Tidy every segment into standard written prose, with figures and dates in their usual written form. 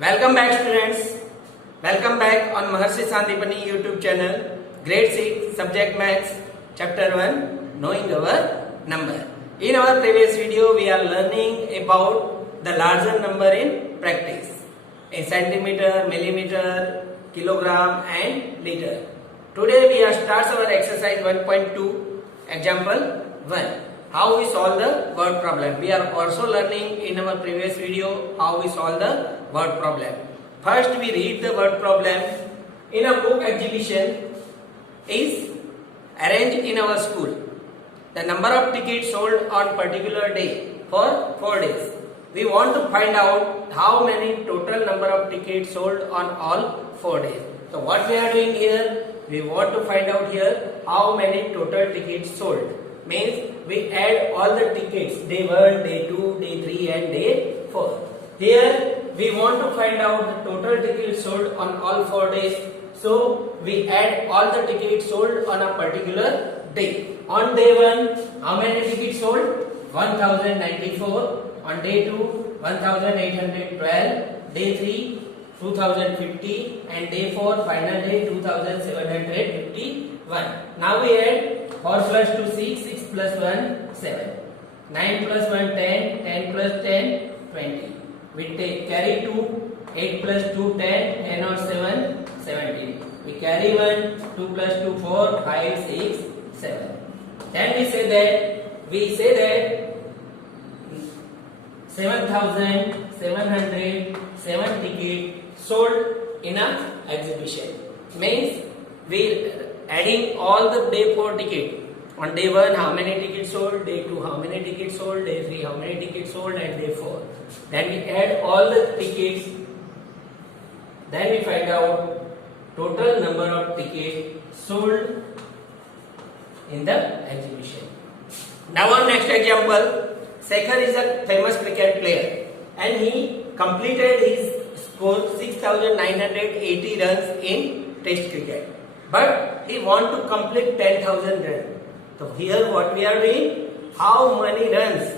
Welcome back students. Welcome back on Maharshi Sandipani YouTube channel. Grade 6 Subject Maths Chapter 1 Knowing our Number. In our previous video we are learning about the larger number in practice. In centimeter, millimeter, kilogram and liter. Today we are start our exercise 1.2 example 1. How we solve the word problem. We are also learning in our previous video how we solve the word problem. First we read the word problem. In a book exhibition is arranged in our school. The number of tickets sold on particular day for 4 days. We want to find out how many total number of tickets sold on all 4 days. So what we are doing here, we want to find out here how many total tickets sold. Means we add all the tickets day 1, day 2, day 3 and day 4. Here we want to find out the total tickets sold on all 4 days. So we add all the tickets sold on a particular day. On day 1, how many tickets sold? 1094. On day 2, 1812. Day 3, 2050. And day 4, final day 2751. Now we add 4 plus 2 6, 6 plus 1 7. 9 plus 1 10, 10 plus 10 20. We take carry 2, 8 plus 2 10, 10 or 7 17. We carry 1, 2 plus 2 4, 5 6 7. Then we say that 7,707 tickets sold in a exhibition. Means we adding all the day 4 tickets. On day 1 how many tickets sold, day 2 how many tickets sold, day 3 how many tickets sold and day 4. Then we add all the tickets. Then we find out total number of tickets sold in the exhibition. Now our next example, Shekhar is a famous cricket player and he completed his score 6,980 runs in test cricket. But he want to complete 10,000 runs. So here what we are doing, how many runs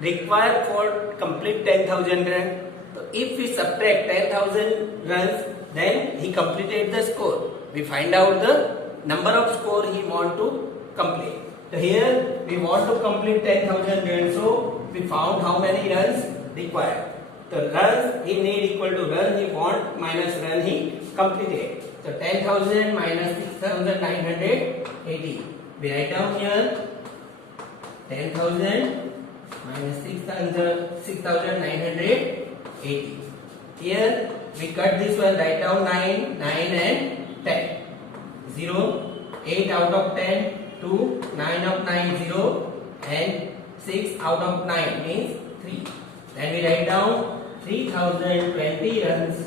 required for complete 10,000 runs. So if we subtract 10,000 runs, then he completed the score. We find out the number of score he want to complete. So here we want to complete 10,000 runs. So we found how many runs required. The runs he need equal to run he want minus run he completed. So 10,000 minus 6,980. We write down here 10,000 minus 6,980. Here we cut this one, write down 9, 9 and 10. 0, 8 out of 10, 2, 9 of 9, 0 and 6 out of 9 means 3. Then we write down 3,020 runs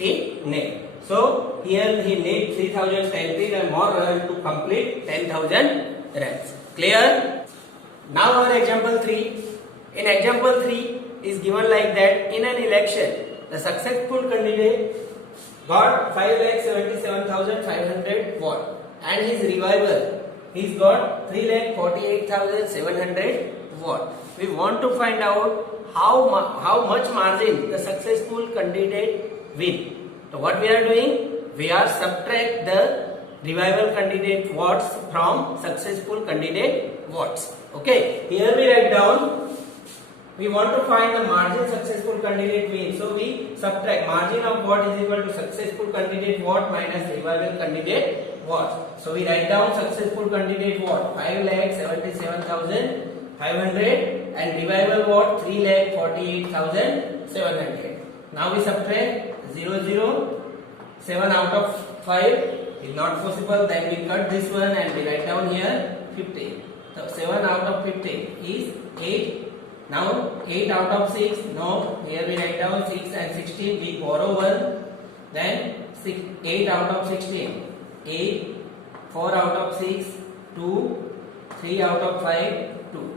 in net. So here he needs 3,020 and more runs to complete 10,000 runs. Clear? Now our example 3. In example 3 is given like that, in an election the successful candidate got 5,77,500 votes and his rival he's got 3,48,700 votes. We want to find out how much margin the successful candidate win. So what we are doing? We are subtract the rival candidate votes from successful candidate votes. Okay. Here we write down. We want to find the margin successful candidate win. So we subtract margin of vote is equal to successful candidate vote minus rival candidate votes. So we write down successful candidate vote 5,77,500 and rival vote 3,48,700. Now we subtract 0, 0, 7 out of 5 is not possible. Then we cut this one and we write down here 50. So 7 out of 50 is 8. Now 8 out of 6, no, here we write down 6 and 16, we borrow 1. Then 8 out of 16, 8, 4 out of 6, 2, 3 out of 5, 2.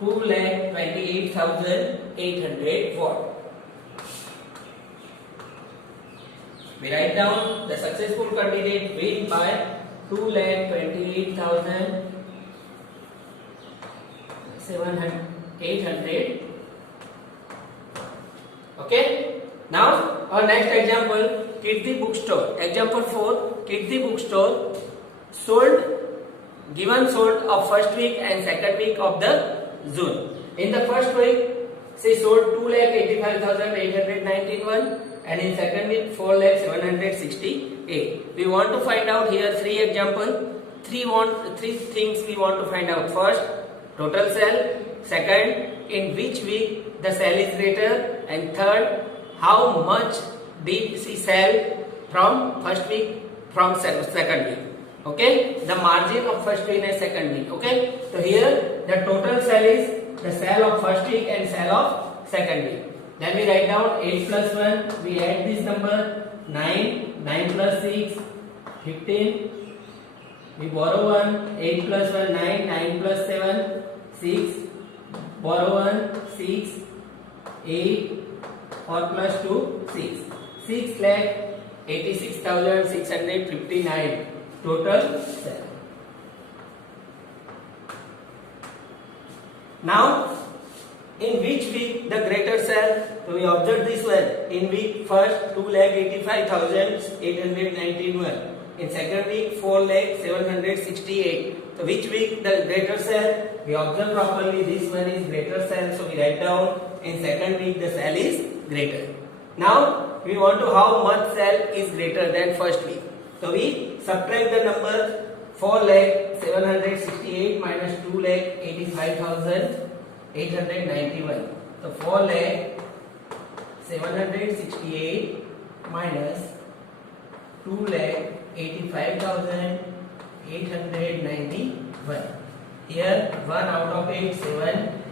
2,28,800 watt. We write down the successful candidate win by 2,28,800 Okay. Now our next example, Kirti Bookstore. Example 4, Kirti Bookstore sold of first week and second week of the June. In the first week, she sold 2,85,891 and in second week 4,768. We want to find out here three examples. Three things we want to find out. First, total sale. Second, in which week the sale is greater, and third, how much did she sell from first week, from second week. Okay, the margin of first week and second week. Okay, so here the total sale is the sale of first week and sale of second week. Then we write down 8 plus 1, we add this number 9 plus 6 15, we borrow 1, 8 plus 1 9 plus 7 6, borrow 1 6, 8, 4 plus 2 6,86,659 total sale. Now, in which week the greater sale? So we observe this one. In week first 2,85,891. In second week 4,768. So which week the greater sale? We observe properly. This one is greater sale. So we write down in second week the sale is greater. Now we want to how much sale is greater than first week. So we subtract the number 4,768 minus 2,85,891. So 4,768 minus 2,85,891. Here 1 out of 8 7.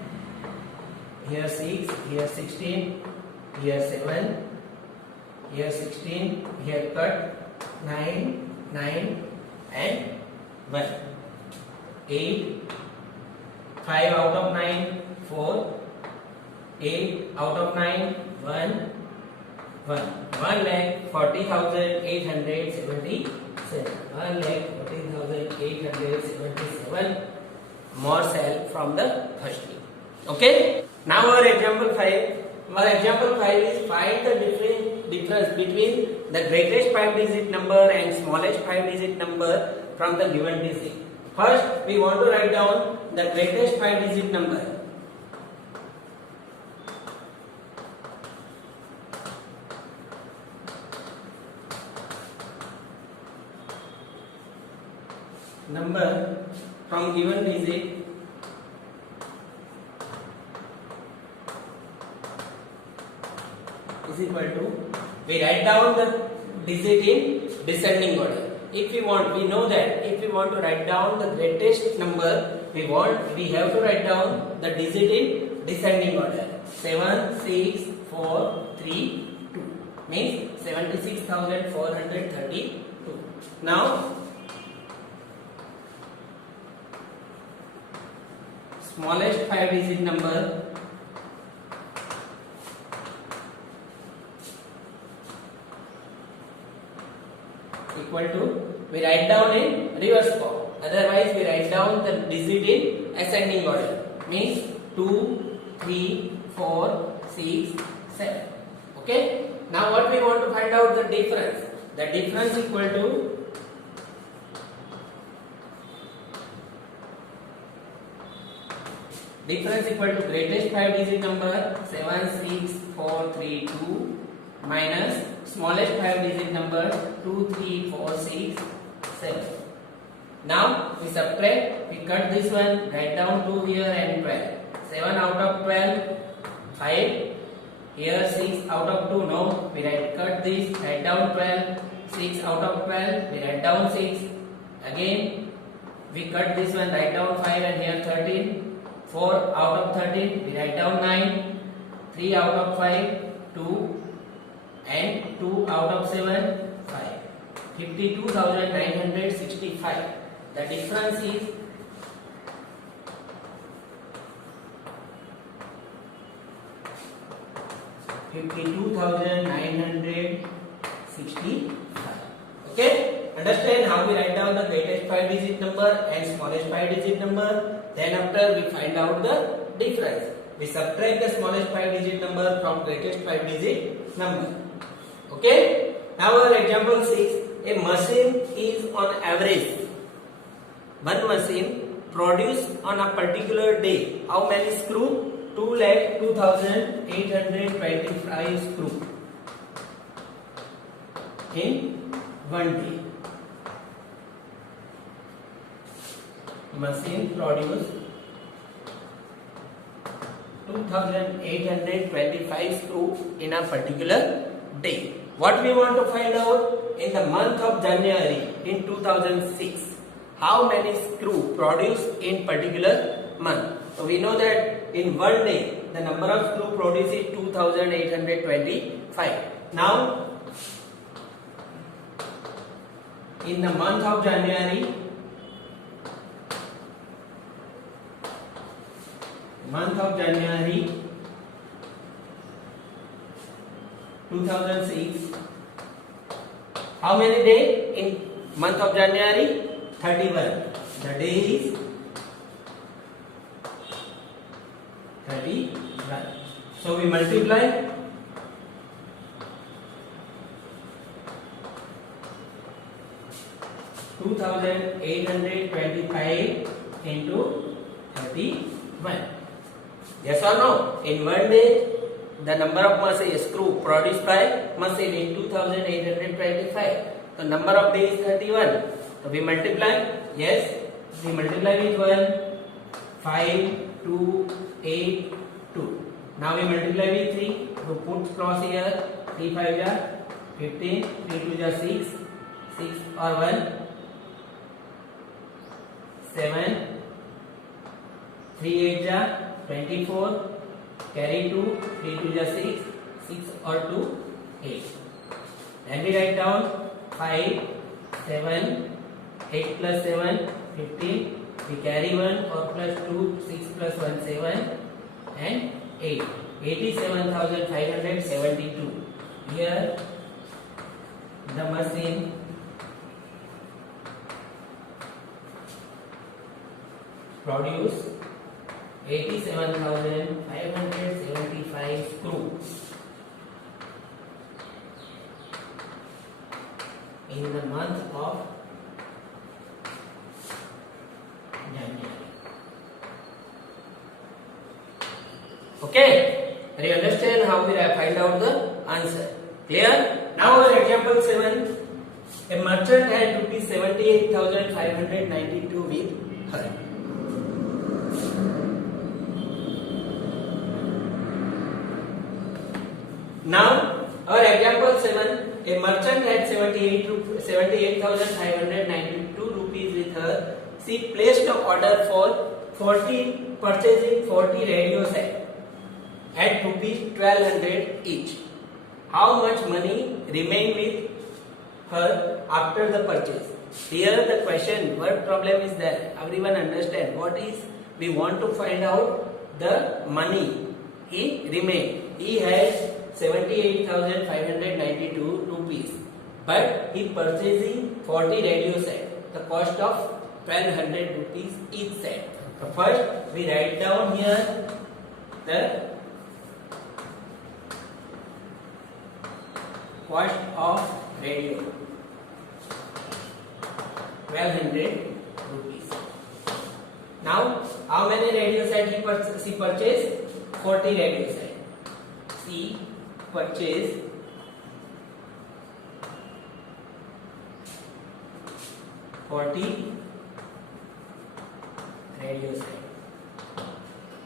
Here 6. Here 16. Here 7. Here 16. Here cut 9 and 1. 8. 5 out of 9 4. 8 out of 9 1. 1,40,877. 1,40,877 more sale from the first week. Okay. Now our example 5. Our example 5 is find the difference between the greatest 5-digit number and smallest 5-digit number from the given digit. First, we want to write down the greatest 5-digit number. Number from given digit is equal to, we write down the digit in descending order. If we want, we know that if we want to write down the greatest number, we have to write down the digit in descending order. 7 6 4 3 2 means 76,432. Now smallest 5-digit number equal to, we write down in reverse form. Otherwise, we write down the digit in ascending order. Means 2, 3, 4, 6, 7. Okay. Now, what we want to find out the difference? The difference equal to greatest 5-digit number 7, 6, 4, 3, 2 minus smallest 5-digit number 2, 3, 4, 6, 7. Now we subtract, we cut this one, write down 2 here and 12. 7 out of 12, 5. Here 6 out of 2, no. We cut this, write down 12. 6 out of 12, we write down 6. Again, we cut this one, write down 5 and here 13. 4 out of 13, we write down 9. 3 out of 5, 2. And 2 out of 7, 5. 52,965. The difference is 52,965. Okay? Understand how we write down the greatest 5-digit number and smallest 5-digit number. Then after we find out the difference. we subtract the smallest 5-digit number from greatest 5-digit number. Okay. Now our example 6. A machine is on average, one machine produce on a particular day how many screw? 2,02,825 screw in one day. Machine produce 2,825 screw in a particular day. What we want to find out? In the month of January in 2006, how many screw produced in particular month? So we know that in one day the number of screw produced is 2,825. Now in the month of January, 2006, how many days in month of January? 31. The day is 31. So we multiply 2,825 into 31. Yes or no? In one day, the number of screw produced by machine in 2,825. The number of days is 31. So we multiply. Yes, we multiply with 1, 5, 2, 8, 2. Now we multiply with 3. So put cross here. 3 5 ja 15. 3 2 ja 6. 6 or 1. 7. 3 8 ja 24. Carry 2. 3 2 ja 6. 6 or 2 8. Then we write down 5, 7, 8 plus 7, 15. We carry 1 or plus 2, 6 plus 1, 7 and 8. 87,572. Here the machine produce 87,575 screws in the month of January. Okay, do you understand how we find out the answer? Clear? Now our example 7. A merchant had rupees 78,592 with her. Now our example 7. A merchant had 78,592 rupees with her. She placed an order for purchasing 40 radio sets at rupees 1,200 each. How much money remained with her after the purchase? Here the question, what problem is there? Everyone understand what is? We want to find out the money he remained. He has 78,592 rupees, but he purchasing 40 radio sets. The cost of 1,200 rupees each set. So first we write down here the cost of radio, 1,200 rupees. Now how many radio sets she purchased? 40 radio sets. She purchased 40 radio set.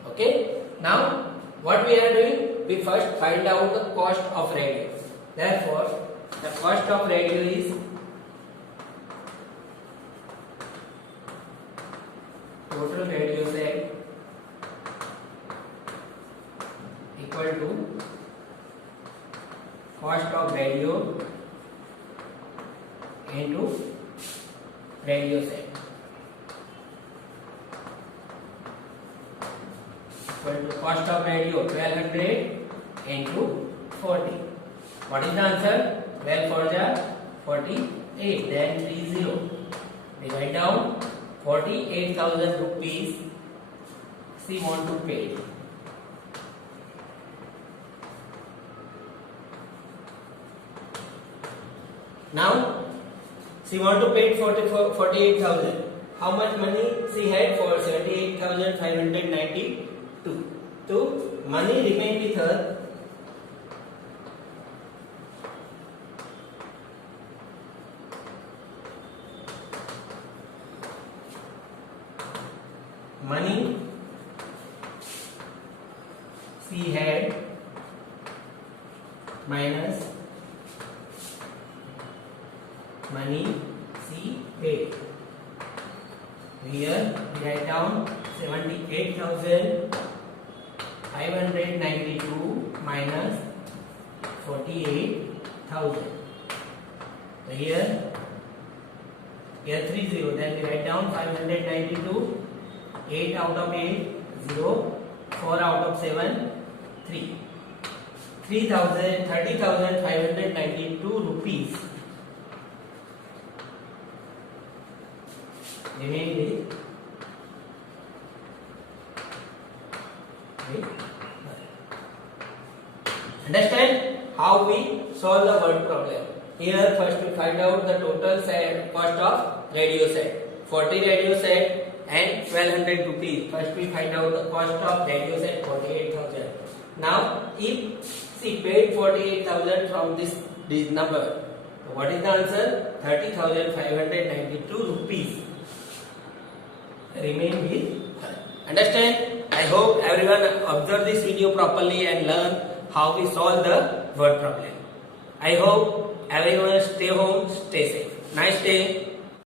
Okay. Now what we are doing? We first find out the cost of radio. Therefore, the cost of radio is total radio set equal to cost of radio into radio set equal to cost of radio 1,200 into 40. What is the answer? 12 4 ja 48. Then 30. We write down 48,000 rupees she want to pay. Now she want to pay 48,000. How much money she had for 78,592? So money remain with her. Money she had minus money she paid. Here we write down 78,592 minus 48,000. So here 30, then we write down 592, 8 out of 8, 0, 4 out of 7, 3. 30,592 rupees remain with Understand how we solve the word problem? Here first we find out the total cost of radio set. 40 radio set and 1200 rupees. First we find out the cost of radio set 48,000. Now if she paid 48,000 from this number, so what is the answer? 30,592 rupees remain with her. Understand? I hope everyone observe this video properly and learn how we solve the word problem. I hope everyone stay home, stay safe. Nice day.